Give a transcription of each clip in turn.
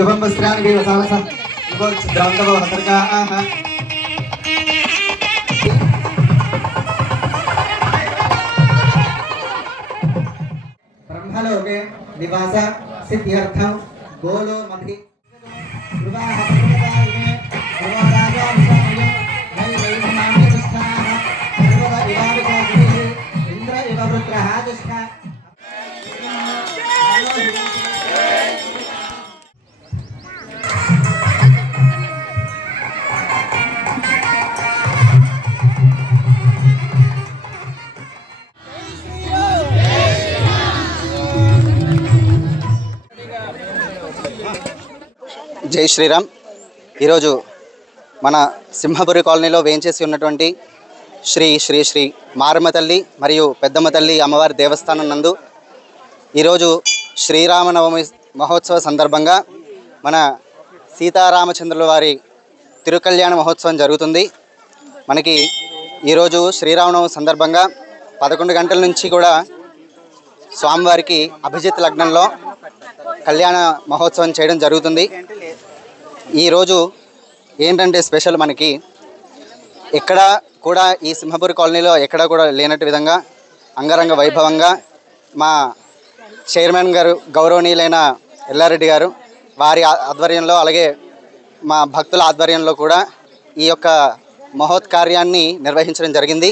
युगम वस्त्राणि देवसावसा द्रान्तवो हतर्काः ब्रह्मलोके निवास सिद्ध्यर्थं गोलो मधि इंद्र इव वृत्रः दुष्टा జై శ్రీరామ్. ఈరోజు మన సింహపురి కాలనీలో వేంచేసి ఉన్నటువంటి శ్రీ శ్రీ శ్రీ మారమ్మ తల్లి మరియు పెద్దమ్మ తల్లి అమ్మవారి దేవస్థానం నందు ఈరోజు శ్రీరామనవమి మహోత్సవ సందర్భంగా మన సీతారామచంద్రుల వారి తిరుకళ్యాణ మహోత్సవం జరుగుతుంది. మనకి ఈరోజు శ్రీరామనవమి సందర్భంగా 11 గంటల నుంచి కూడా స్వామివారికి అభిజిత్ లగ్నంలో కళ్యాణ మహోత్సవం చేయడం జరుగుతుంది. ఈరోజు ఏంటంటే స్పెషల్, మనకి ఎక్కడ కూడా ఈ సింహపురి కాలనీలో ఎక్కడ కూడా లేనట్టు విధంగా అంగరంగ వైభవంగా మా చైర్మన్ గారు గౌరవనీయులైన ఎల్లారెడ్డి గారు వారి ఆధ్వర్యంలో, అలాగే మా భక్తుల ఆధ్వర్యంలో కూడా ఈ యొక్క మహోత్కార్యాన్ని నిర్వహించడం జరిగింది.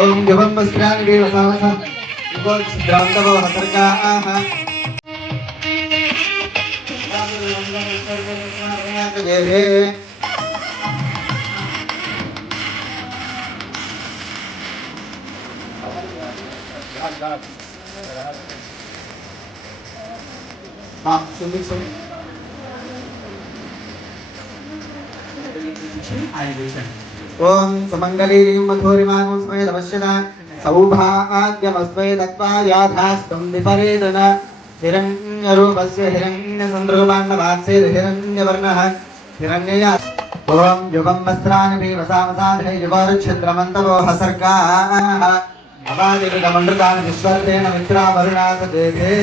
ओम युगम वस्त्राणि देवसावसा द्रान्तवो हतर्काः ओम सुमंगली मधुरिमागं स्मय नमस्यना सौभाग्यमस्मै दत्वा याथास्तं विपरीतन हिरण्यरूपस्य हिरण्यसन्द्रूपाण्डवात्से हिरण्यवर्णः हिरण्यया ओम युगं वस्त्राणि देवसावसाधे युवरुच्छन्द्रमन्तवो हसर्गाः अवादिकृतमण्डृतानि विश्वर्तेन मित्रावरुणाथ देवे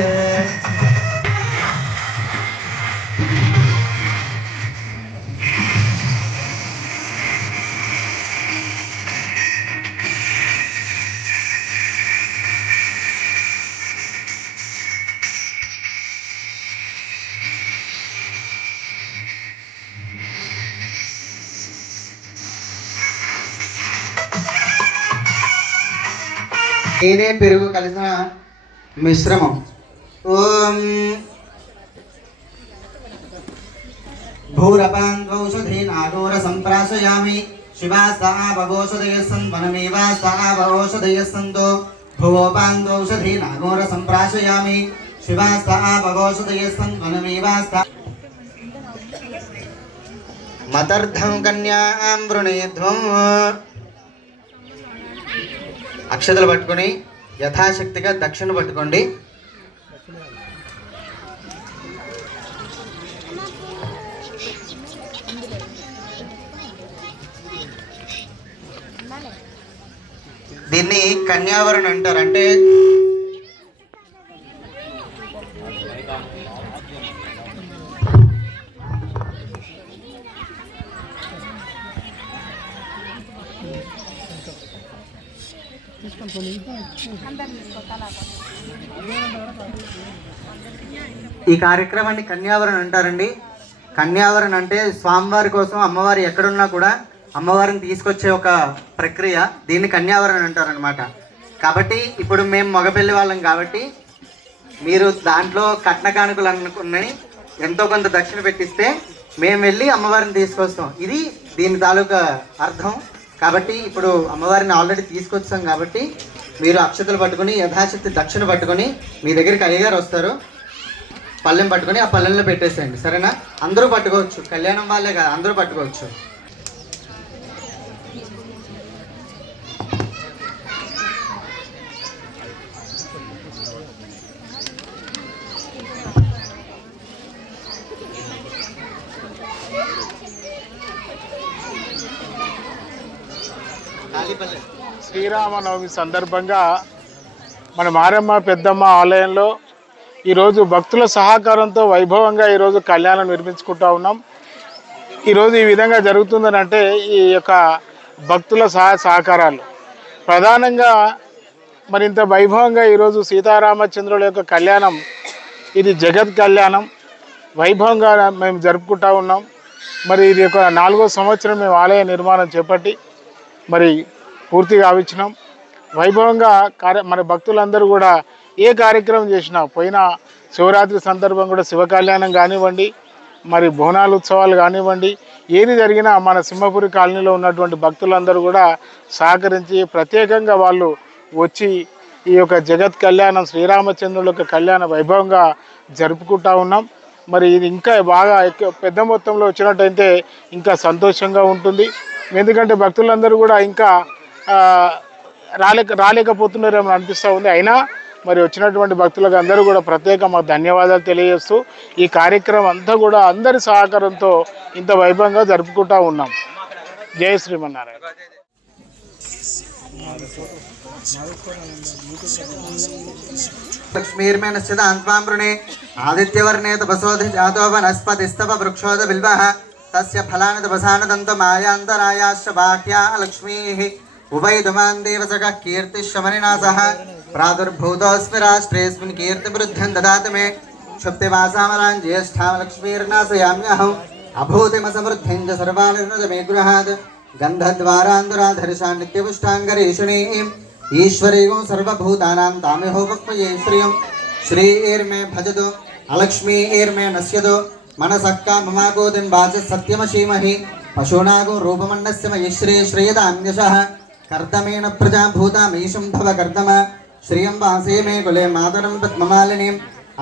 తేనె పెరుగు కలిసిన మిశ్రమం. ఓం భూరపాన్వౌషధీన్ ఆగోర సంప్రాశయామి శివాస్తావోషధయస్సన్ వనమేవాస్తావోషధయస్సంతో భువోపాన్వౌషధీన్ ఆగోర సంప్రాశయామి శివాస్తావోషధయస్సన్ వనమేవాస్తా మతర్ధం కన్యాం వృణేధ్వం. అక్షతలు పట్టుకొని యథాశక్తిగా దక్షిణ పట్టుకోండి. దీన్ని కన్యావరణ అంటారు. అంటే ఈ కార్యక్రమాన్ని కన్యావరణ అంటారండి. కన్యావరణ అంటే స్వామివారి కోసం అమ్మవారు ఎక్కడున్నా కూడా అమ్మవారిని తీసుకొచ్చే ఒక ప్రక్రియ. దీన్ని కన్యావరణ అంటారనమాట. కాబట్టి ఇప్పుడు మేము మగపెళ్లి వాళ్ళం కాబట్టి మీరు దాంట్లో కట్న కానుకలు అనుకున్నాయి ఎంతో కొంత దక్షిణ పెట్టిస్తే మేము వెళ్ళి అమ్మవారిని తీసుకొస్తాం. ఇది దీని తాలూకా అర్థం. కాబట్టి ఇప్పుడు అమ్మవారిని ఆల్రెడీ తీసుకొచ్చాం కాబట్టి మీరు అక్షతలు పట్టుకొని యథాశక్తి దక్షిణ పట్టుకొని మీ దగ్గరికి అయ్యగారు వస్తారు. పళ్ళెం పట్టుకొని ఆ పళ్ళెంలో పెట్టేసేయండి, సరేనా? అందరూ పట్టుకోవచ్చు, కళ్యాణం వాళ్ళే కాదు, అందరూ పట్టుకోవచ్చు. శ్రీరామనవమి సందర్భంగా మన మారమ్మ పెద్దమ్మ ఆలయంలో ఈరోజు భక్తుల సహకారంతో వైభవంగా ఈరోజు కళ్యాణం నిర్మించుకుంటూ ఉన్నాం. ఈరోజు ఈ విధంగా జరుగుతుందని అంటే ఈ యొక్క భక్తుల సహకారాలు ప్రధానంగా మరింత వైభవంగా ఈరోజు సీతారామచంద్రుల యొక్క కళ్యాణం, ఇది జగత్ కళ్యాణం వైభవంగా మేము జరుపుకుంటూ ఉన్నాం. మరి ఇది ఒక 4వ సంవత్సరం మేము ఆలయ నిర్మాణం చేపట్టి మరి పూర్తిగా ఆవిచ్చినాం. వైభవంగా మన భక్తులందరూ కూడా ఏ కార్యక్రమం చేసినా, పోయిన శివరాత్రి సందర్భం కూడా శివ కళ్యాణం కానివ్వండి, మరి బోనాలు ఉత్సవాలు కానివ్వండి, ఏది జరిగినా మన సింహపురి కాలనీలో ఉన్నటువంటి భక్తులందరూ కూడా సహకరించి ప్రత్యేకంగా వాళ్ళు వచ్చి ఈ యొక్క జగత్ కళ్యాణం శ్రీరామచంద్రుల యొక్క కళ్యాణ వైభవంగా జరుపుకుంటూ ఉన్నాం. మరి ఇది ఇంకా బాగా పెద్ద మొత్తంలో వచ్చినట్టయితే ఇంకా సంతోషంగా ఉంటుంది. ఎందుకంటే భక్తులందరూ కూడా ఇంకా రాలేకపోతున్నారేమో అనిపిస్తూ ఉంది. అయినా మరి వచ్చినటువంటి భక్తులకు అందరూ కూడా ప్రత్యేక మా ధన్యవాదాలు తెలియజేస్తూ ఈ కార్యక్రమం అంతా కూడా అందరి సహకారంతో ఇంత వైభవంగా జరుపుకుంటూ ఉన్నాం. జై శ్రీమన్నారాయణ. లక్ష్మీర్మేణశ్చిత అంత్వామృణే ఆదిత్యవర్ణే తపసోధి జాతో వనస్పతిస్తవ వృక్షోద బిల్వః తస్య ఫలాని తపసానదంత మాయాంతరాయాశ్చ బాహ్యా లక్ష్మీః ఉభయదుమాన్ దేవసకః కీర్తిశ్చమనినాసః ప్రాదుర్భూతోऽస్మి రాష్ట్రేऽస్మిన్ కీర్తివృద్ధిం దదాతు మే క్షుప్తివాసామలాన్ జ్యేష్ఠాం లక్ష్మీర్నాశయామ్యహం అభూతిమసమృద్ధిం చ సర్వానిర్ణత మే గృహాత్ గంధద్వారాంధురాధరిషాన్ నిత్యపుష్టాంగరీషిణీం ఈశ్వరీయం సర్వభూతానాం తామిహోపక్వయే శ్రియం శ్రీర్మే భజతు అలక్ష్మీర్మే నశ్యతు మనసః కామమాగోదిం వాచ సత్యమశీమహి పశూనాగో రూపమన్నస్య మయి శ్రేయదాన్యశః కర్దమేణ ప్రజాభూతామీశం భవ కర్దమ శ్రియం వాసే మే కులే మాతరం పద్మమాలినీం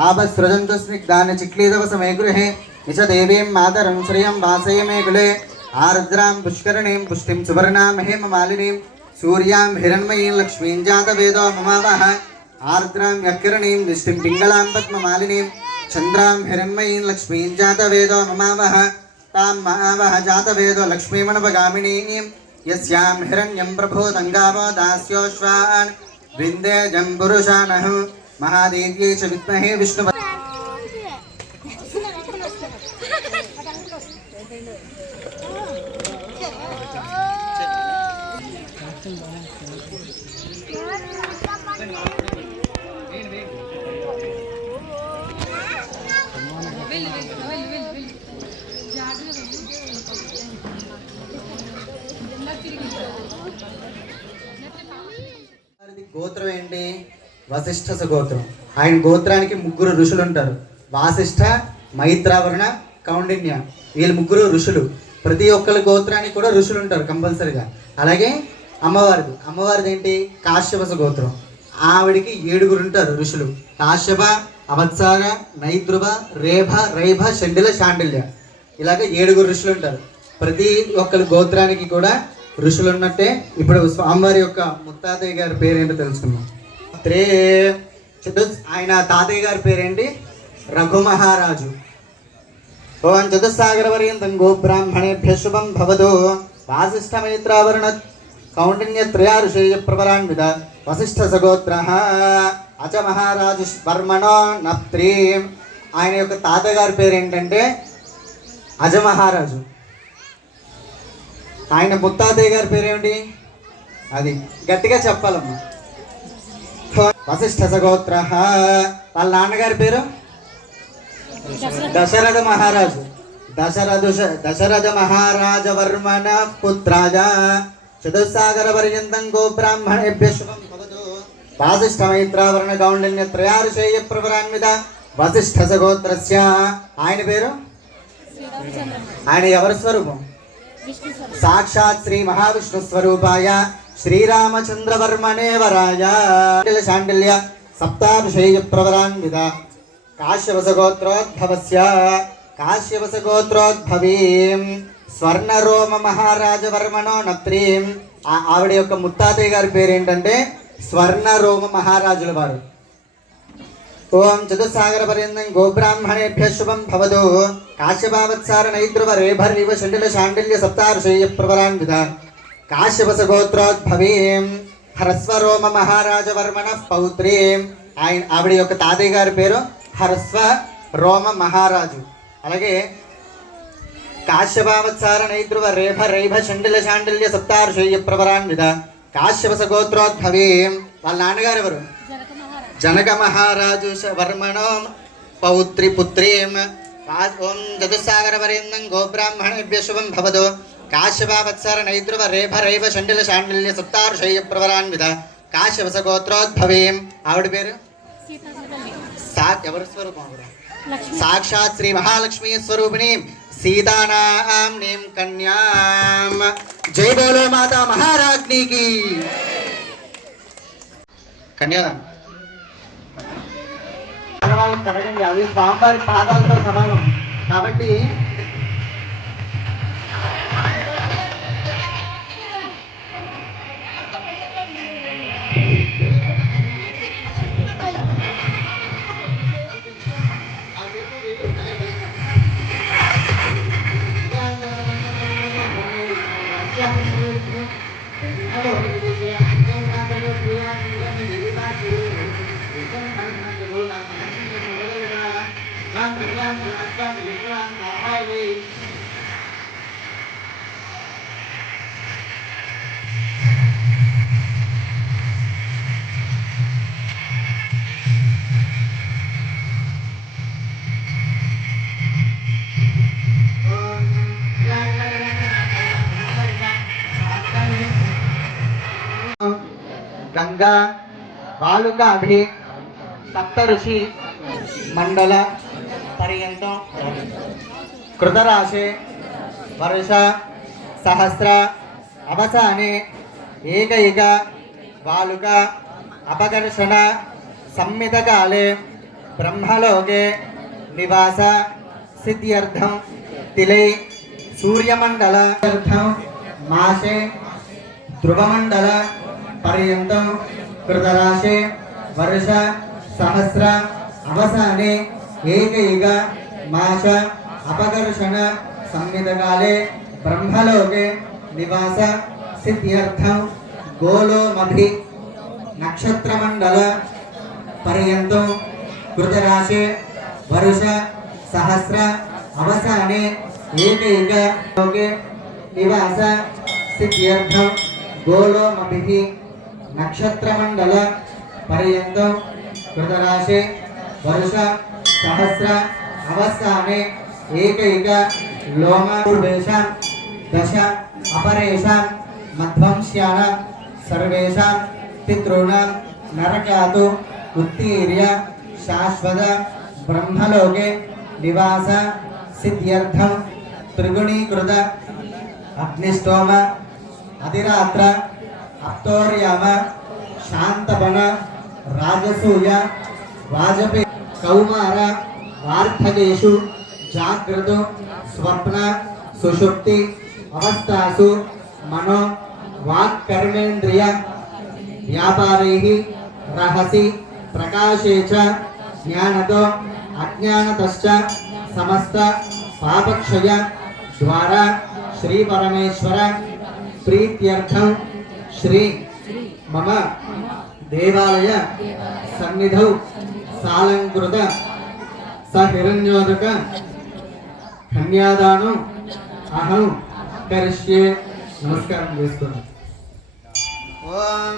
ఆపసృజంతు స్నిగ్ధాని చిక్లీదవస మే గృహే నిచ దేవీం మాతరం శ్రియం వాసే మే కులే ఆర్ద్రాం పుష్కరణీం పుష్టిం సువర్ణాం హేమమాలినీం సూర్యాం హిరణ్మయీం లక్ష్మీం జాతవేదో మమావహ ఆర్ద్రాం యకిరణీం నిష్టిం పింగళాం పద్మమాలినీం చంద్రాం హిరణ్మయీం లక్ష్మీం జాతవేదో మమావహ तां महावह जातवेदो लक्ष्मीमणवगामिनीं यस्यां हिरण्यं प्रभूतं गावो दास्योश्वान् विन्दे जम्बुरुषाणः महादेव्यै च विद्महे विष्णु గోత్రం ఏంటి? వశిష్ఠ గోత్రం. ఆయన గోత్రానికి 3 ఋషులు ఉంటారు. వాసిష్ఠ, మైత్రావరణ, కౌండిన్య. వీళ్ళు 3 ఋషులు. ప్రతి ఒక్కరి గోత్రానికి కూడా ఋషులు ఉంటారు కంపల్సరిగా. అలాగే అమ్మవారిది ఏంటి? కాశ్యప గోత్రం. ఆవిడికి 7 ఉంటారు ఋషులు. కాశ్యప, అవత్సార, నైద్రువ, రేభ, రైభ, షండిల, శాండిల్య. ఇలాగ 7 ఋషులు ఉంటారు. ప్రతి ఒక్కరి గోత్రానికి కూడా ఋషులు ఉన్నట్టే ఇప్పుడు స్వామివారి యొక్క ముత్తాతయ్య గారి పేరేంటో తెలుసుకున్నాం. ఆయన తాతయ్య గారి పేరేంటి? రఘుమహారాజు. ఓం చతుస్సాగర పర్యంతం గోబ్రాహ్మణేభ్య శుభం భవతు. వాసిష్ఠ మైత్రావరణ కౌండిన్య త్రయా ఋషేయ ప్రవరాన్విత వశిష్ఠ సగోత్రః అచ మహారాజు వర్మణో నప్త్రీం. ఆయన యొక్క తాతగారి పేరు ఏంటంటే అజమహారాజు. ఆయన ముత్తాతయ్య గారి పేరేమిటి? అది గట్టిగా చెప్పాలమ్మా. వశిష్ఠ సగోత్ర. వాళ్ళ నాన్నగారి పేరు దశరథ మహారాజు. దశరథ మహారాజ వర్మణ పుత్రాజ చతుస్సాగర పర్యంతం గోబ్రాహ్మణేభ్య శుభం భవతు. వాసిష్ఠ మైత్రావరణ గౌండిన్య త్రయారుషేయ ప్రవరాన్విత వశిష్ఠ సగోత్రస్య. ఆయన పేరు, ఆయన ఎవరి స్వరూపం? సాక్షాత్ శ్రీ మహావిష్ణు స్వరూపాయ శ్రీరామచంద్రవర్మణే వరాయ శాండిల్య సప్తాభిషేయ ప్రవరాన్విత కాశ్యవసగోత్రోద్భవస్య. కాశ్యవసగోత్రోద్భవీం స్వర్ణరోమ మహారాజవర్మణో నత్రీం. ఆవిడ యొక్క ముత్తాతయ్య గారి పేరు ఏంటంటే స్వర్ణరోమ మహారాజుల వారు. ఓం చతుస్సాగర పర్యంతం గోబ్రాహ్మణేభ్య శుభం భవతు. కాశ్యపావత్సార నైద్రువ రేభర్వివ షండిల శాండిల్య సప్తార్షేయ ప్రవరాన్విత కాశ్యపసగోత్రోద్భవీం హరస్వరోమ మహారాజవర్మణ పౌత్రీం. ఆవిడ యొక్క తాతయ్య గారి పేరు హరస్వ రోమ మహారాజు. అలాగే కాశ్యపావత్సార నైద్రువ రేభ షండిల శాండిల్య సప్తార్షేయ ప్రవరాన్విత కాశ్యపసగోత్రోద్భవీం. వాళ్ళ నాన్నగారు ఎవరు? జనక మహారాజు వర్మణో పౌత్రి పుత్రీం. ఓం చతుస్సాగర పర్యంతం గోబ్రాహ్మణేభ్య శుభం భవతు. కాశ్యపావత్సర నైద్రువ రేభ షండిల శాండిల్య సప్తార్షేయ ప్రవరాన్విత కాశ్యపసగోత్రోద్భవీం. ఆవిడ పేరు ఎవరి స్వరూపం? సాక్షాత్ శ్రీ మహాలక్ష్మీ స్వరూపిణి సీతానాం నీం కన్యాం. జై బోలో మాతా మహారాజ్ఞికి. కన్యాదానం కడగండి, అవి స్వామివారి పాదాలతో సమానం కాబట్టి గంగా బాలుకాభి సప్తఋషి మండల పర్యంతం కృతరాశే వర్ష సహస్ర అవసానే ఏకైక బాలుక అపకర్షణ సంమితకాలే బ్రహ్మలోకే నివాస సిద్ధ్యర్థం తిలై సూర్యమండల మాసే ధ్రువమండల పర్యంతం కృతరాశే వర్ష సహస్ర అవసానే ఏకైక మాస అపకర్షణ సంమితకాలే బ్రహ్మలోకే నివాస సిద్ధ్యర్థం గోలోమభి నక్షత్రమండల పర్యంతం కృతరాశే వర్ష సహస్ర అవసానే ఏకైక లోకే నివాస సిద్ధ్యర్థం గోలోమభి నక్షత్రమండల పర్యంతం కృతరాశే వర్ష సహస్ర అవసానే ఏకైక లోమూర్వేషాం దశ అపరేషాం మధ్వంశ్యాన సర్వేషాం పితॄణాం నరకాతు ఉత్తీర్య శాశ్వత బ్రహ్మలోకే నివాస సిద్ధ్యర్థం త్రిగుణీకృత అగ్నిష్టోమ అధిరాత్ర అప్తోర్యామ శాంతపన రాజసూయ వాజపేయి కౌమార వార్ధకేషు జాగ్రత్త స్వప్న సుషుప్తి అవస్థాసు మనో వాక్కర్మేంద్రియ వ్యాపారైః రహసి ప్రకాశే చ జ్ఞానతో అజ్ఞానతశ్చ సమస్త పాపక్షయ ద్వారా శ్రీ పరమేశ్వర ప్రీత్యర్థం శ్రీ మమ దేవాలయ సన్నిధౌ సాలంకృత సహిరణ్యోదక కన్యాదానం అహం కరిష్యే. నమస్కారం చేసుకున్నాను. ఓం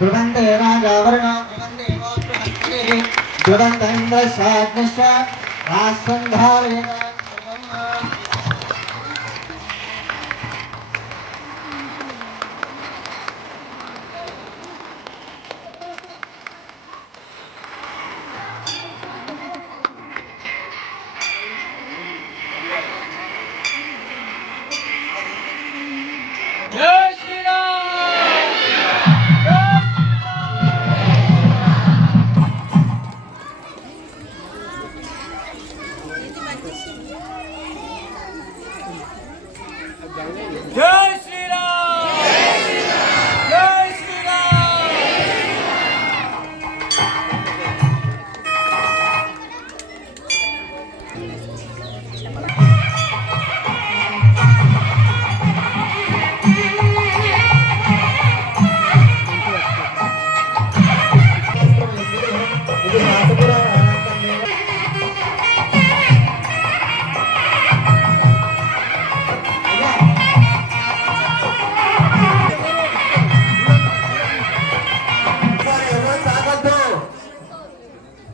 ध्रुवन्ते राजावरणो ध्रुवन्तेन्द्रशाग्निश्च रास्वन्धारेण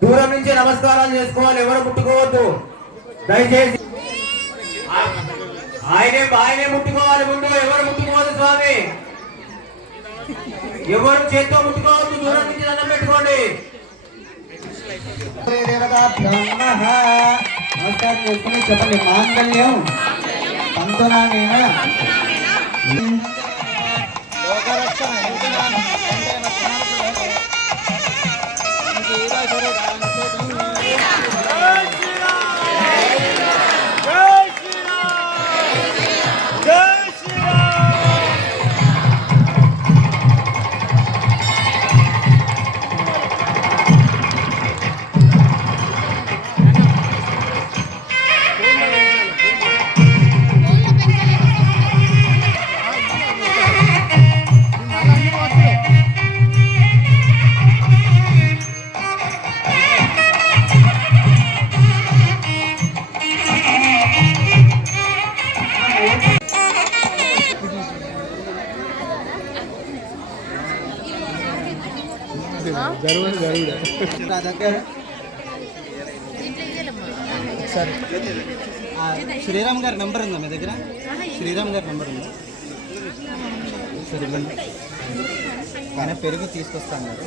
దూరం నుంచి నమస్కారాలు చేసుకోవాలి, ఎవరు ముట్టుకోవద్దు దయచేసి. ఆయనే ముట్టుకోవాలి, ముందు ఎవరు ముట్టుకోవద్దు స్వామి, ఎవరు చేత్తో ముట్టుకోవద్దు, దూరం నుంచి దండం పెట్టుకోండి. నమస్కారం చేసుకుని చెప్పండి. మాంగళ్యం పంతునానేన శ్రీరామ్ గారి నెంబర్ ఉందా మీ దగ్గర? శ్రీరామ్ గారి నెంబర్ ఉందా? సరే ఆయన పెరుగు తీసుకొస్తాను మరి.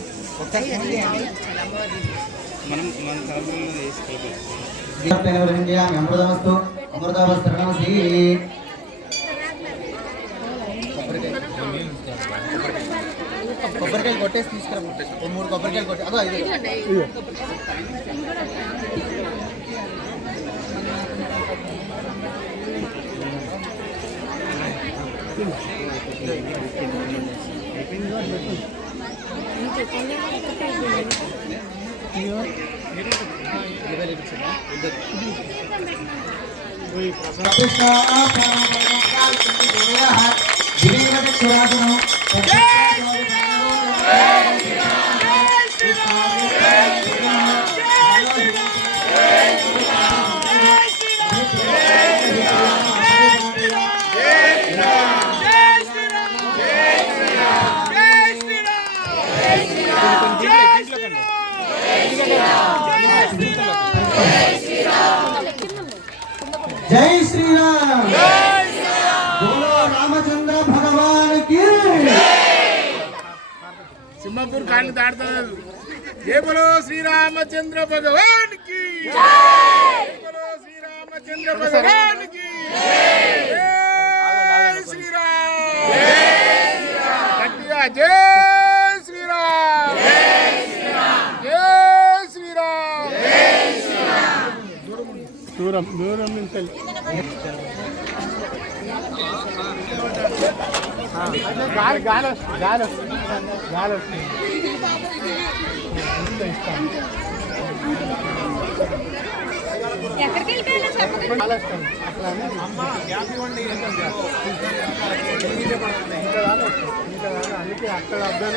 అమృతమస్తు అమృతవస్త్రణమసి. కొబ్బరికాయలు కొట్టేసి తీసుకురా, 3 కొబ్బరికాయలు కొట్టి అదో 5. జై శ్రీరామ్, బోలో రామచంద్ర భగవాన్ కి. సింహపూర్ కాళ్ళు దాటుతున్నారు. జై బోలో శ్రీరామచంద్ర భగవాన్ కి, బోలో శ్రీరామచంద్ర భగవాన్ కి. జై శ్రీరామ్, గట్టిగా జై శ్రీరామ్, జై శ్రీరామ్. దూరం దూరం నుంచి గాలి గాలి గాలి గాలి వస్తుంది. ఎక్కడికి వెళ్ళిపోయాలో చెప్పండి. అందుకే అక్కడ అబ్బాయి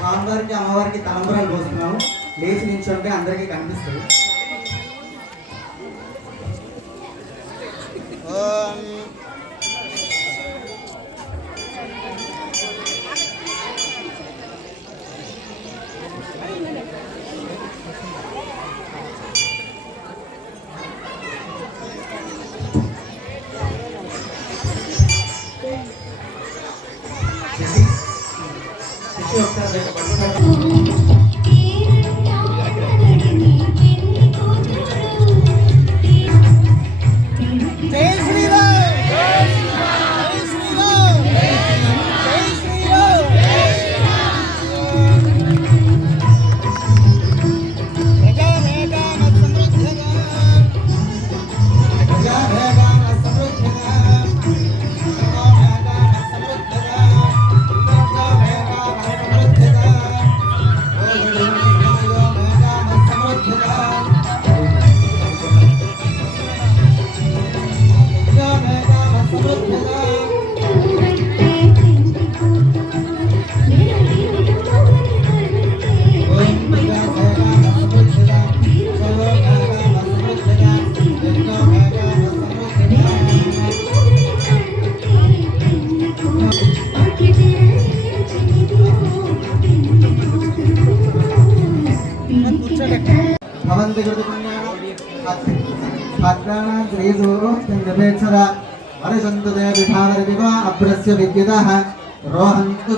స్వామివారికి అమ్మవారికి తలంబరాలు పోస్తున్నాము. లేచి నిల్చుంటే అందరికీ కనిపిస్తుంది. अभ्रस्य विद्युतः रोहन्तु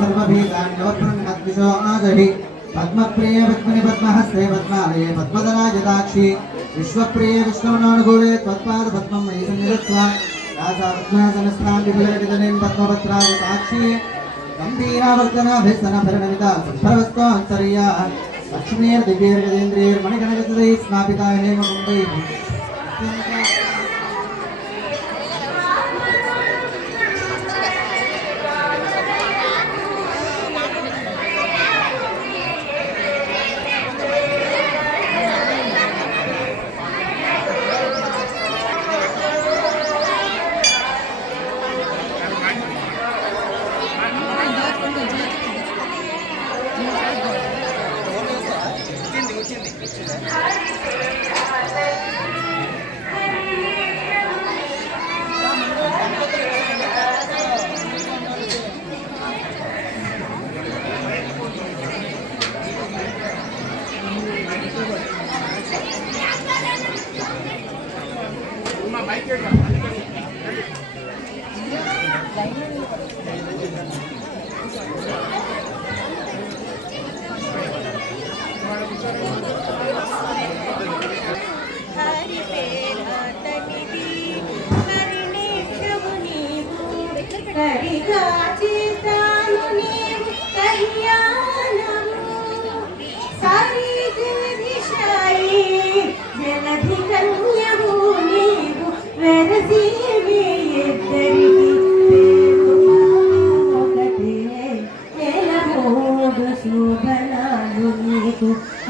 सर्वभीतान्योद्भृन्नद्विषो आजहि पद्मप्रिय पद्मनि पद्महस्ते पद्मालये पद्मधराजताक्षि विश्वप्रिय विष्णुनोनुकूले त्वत्पाद पद्मं मयि सन्निधत्वा राजा पद्मासनस्थां विपुलकटितनीं पद्मपत्राजताक्षि गम्भीरावर्तनाभिस्तनभरणमिता सुभ्रवस्त्वान्तर्या लक्ष्मीर्दिव्यैर्गजेन्द्रियैर्मणिगणगतैः स्नापिता हेमकुम्भैः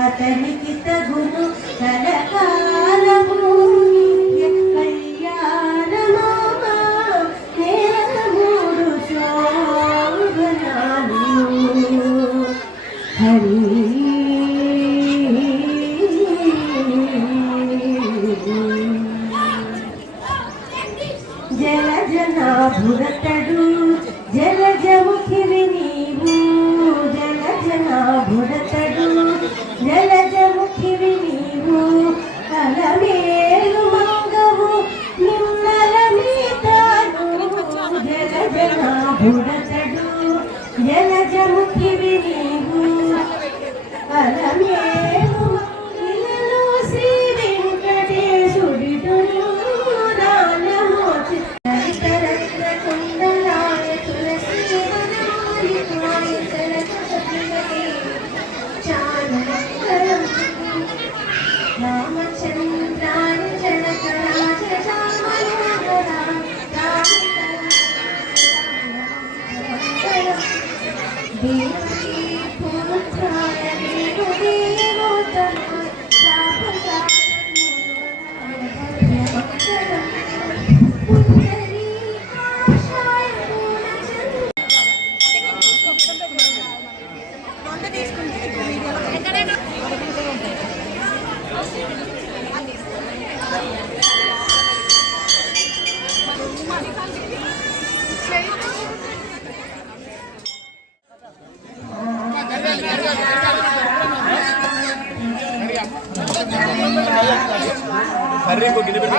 అతనికి తగును కలకాలము కళ్యాణమా మూడు శోభనాలు హరి జలజనాభురతడు జలజముఖి విని సౌఖ్యమే నీవు అలమేలు ఇలలో శ్రీ వెంకటేశుడిటును దానమోచి రత్న కుండలాయ తులసి వనాలికాయ సరస్వతి చానకరం రామచంద్రాయ జనకరాజ చామనోదరా దేవకీ పుత్రాయ దేవదేవోత్తమాయ పుండరీకాక్షాయ పూర్ణచంద్ర కర్రీ ఇంకో గిన్నె పెట్టి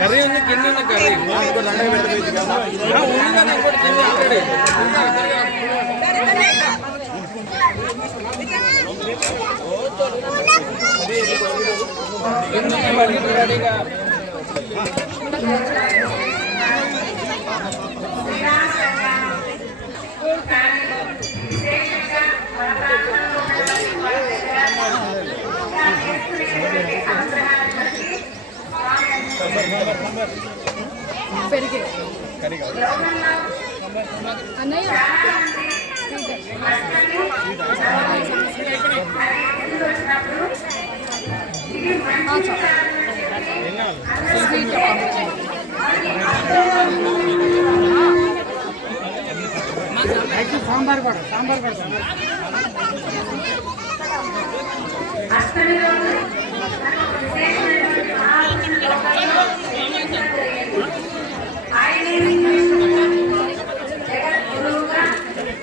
కర్రీ ఉంది గిన్నె ఉంది కర్రీ ఇంకో దండగా పెట్టి ఉంది కదా ఇంకోటి గిన్నె అక్కడే రెడీగా పెరిగే అన్నయ్య సాంబార్ కూడా సాంబార్ కూడా ఆయన